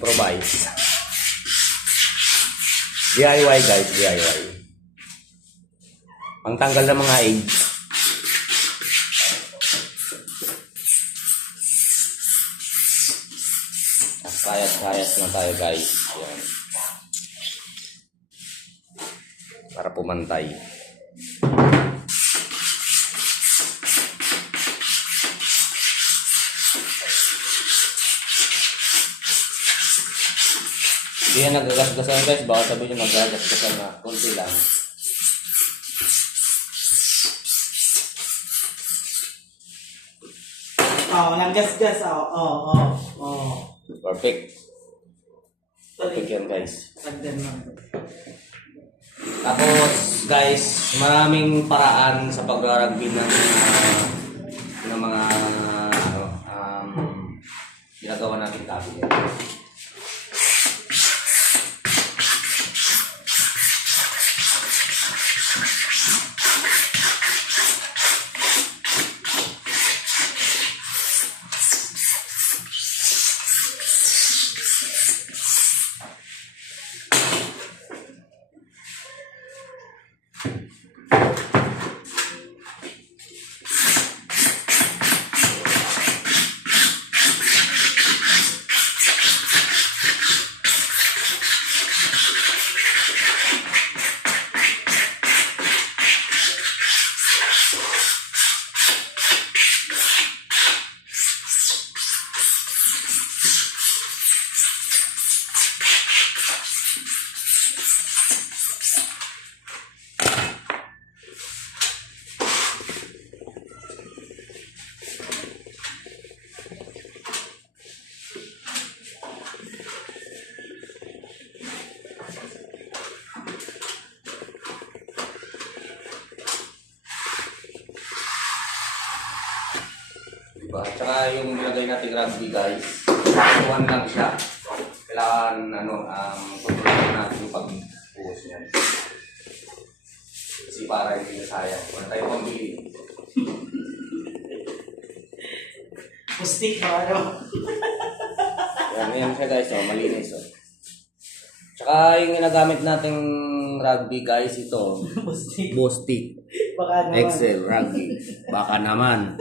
Improvise. DIY guys, DIY. Pangtanggal ng mga AIDS. Kayat-kayat na tayo guys. Yan. Para pumantay. Hindi yan nagagasgasan guys. Baka sabihin nyo nagagasgasan na. Kunti lang. Naggasgas. Perfect. Perfect yan guys. Tapos guys, maraming paraan sa pagrarugby ng mga ginagawa natin cabinet. Diba? Tsaka yung nilagay nating rugby guys, tuwan lang siya. Kailangan kontrolin natin yung pag-buhos niyan. Kasi para hindi nasayang. Wala tayo pambili. Pustik ba Yan siya guys, malinis. Tsaka yung ginagamit nating rugby guys, ito. Bostik. Baka naman. Excel, rugby. Baka naman.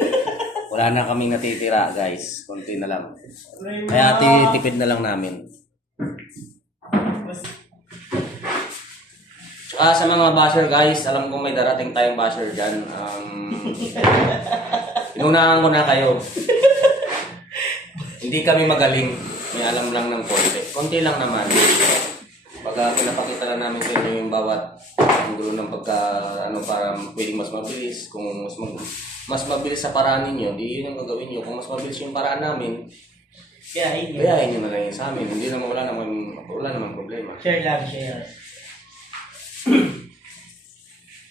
Wala na kaming natitira guys. Kunti na lang. Kaya titipid na lang namin. Tsaka sa mga basher guys, alam kong may darating tayong basher dyan. Inunahan ko na kayo. Hindi kami magaling. May alam lang ng konti. Konti lang naman. Pagka pinapakita lang namin sa inyo yung bawat gulo ng para pwedeng mas mabilis. Kung mas mabilis sa paraan ninyo, di yun ang gagawin nyo. Kung mas mabilis yung paraan namin, kayahin nyo na lang yun sa amin. Hindi naman wala naman problema. Share lang, share.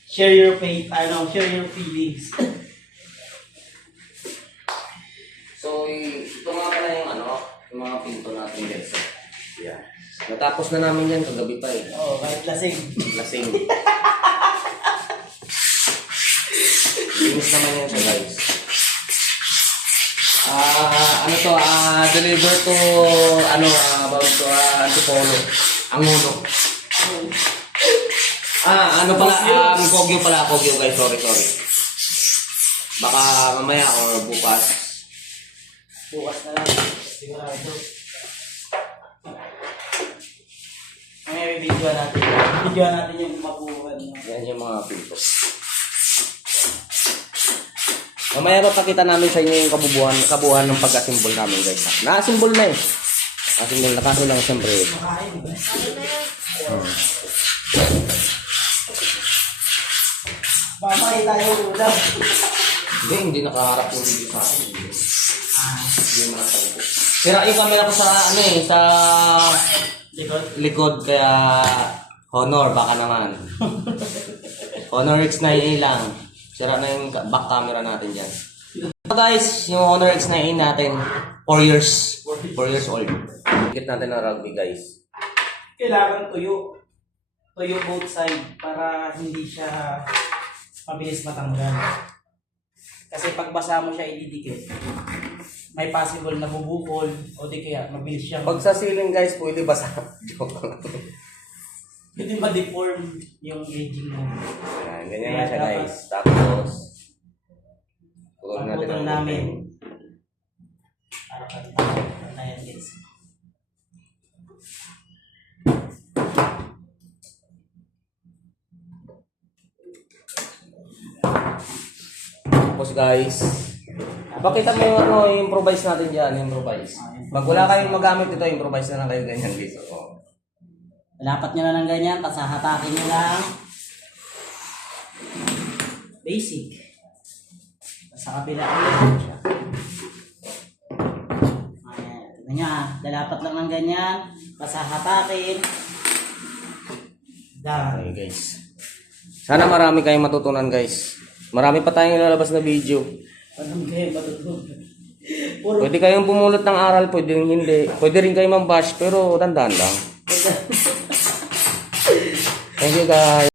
Share your faith, share your feelings. So, ito nga pala yung yung mga pinto natin guys. Yeah. Natapos na namin yan kagabi pa eh. Oo, kahit lasing. Lasing. Linis naman yan siya guys. Deliver to about to Antipolo. Anguno. Kogyo guys, sorry. Baka mamaya or bukas. Bukas na lang. Sigurado. May video natin yung mabuhan. Yan yung mga pinto. Mamaya papakita namin sa inyo yung kabuuan ng pagka-symbol namin guys. Na-symbol na eh. Na-symbol na kaso lang siyempre. Makain ba? Mamay tayo ulam. Hindi nakaharap yung video sa akin. Hindi makakalimutan. Sira yung camera ko sa sa likod kaya Honor baka naman. Honor X9A lang. Sira na yung back camera natin dyan. So guys, yung Honor X9A natin 4 years old. Higit natin ng rugby guys. Kailangan tuyo. Tuyo both side para hindi siya mabilis matanggal. Kasi pag basa mo siya ididikit. may possible na bubukol o di kaya mabilis siyang Pag sa ceiling guys, pwede basa. Joke lang. pwede ma-deform yung aging mo. Yan, ganyan Kaya na siya dapat- guys. Tapos, putol natin Pagputol ang namin. namin. Para kanta na yan guys. Tapos guys, pakita mo yung ano, yung improvise natin dyan, improvise. Pag wala kayong magamit ito, improvise na lang kayo ganyan guys. Oh. Lapat nyo na ng ganyan, tapos hahatakin nyo lang. Basic. Sa kabila ulit siya. Ayan, tignan nyo ah. Lalapat lang ng ganyan, tapos hahatakin. Done. Okay guys. Sana marami kayong matutunan guys. Marami pa tayong ilalabas na video. Anong kayo matutunan? Puro Pwede kayong pumulot ng aral, pwede rin hindi. Pwede rin kayong mambash, pero tandaan lang. Thank you guys.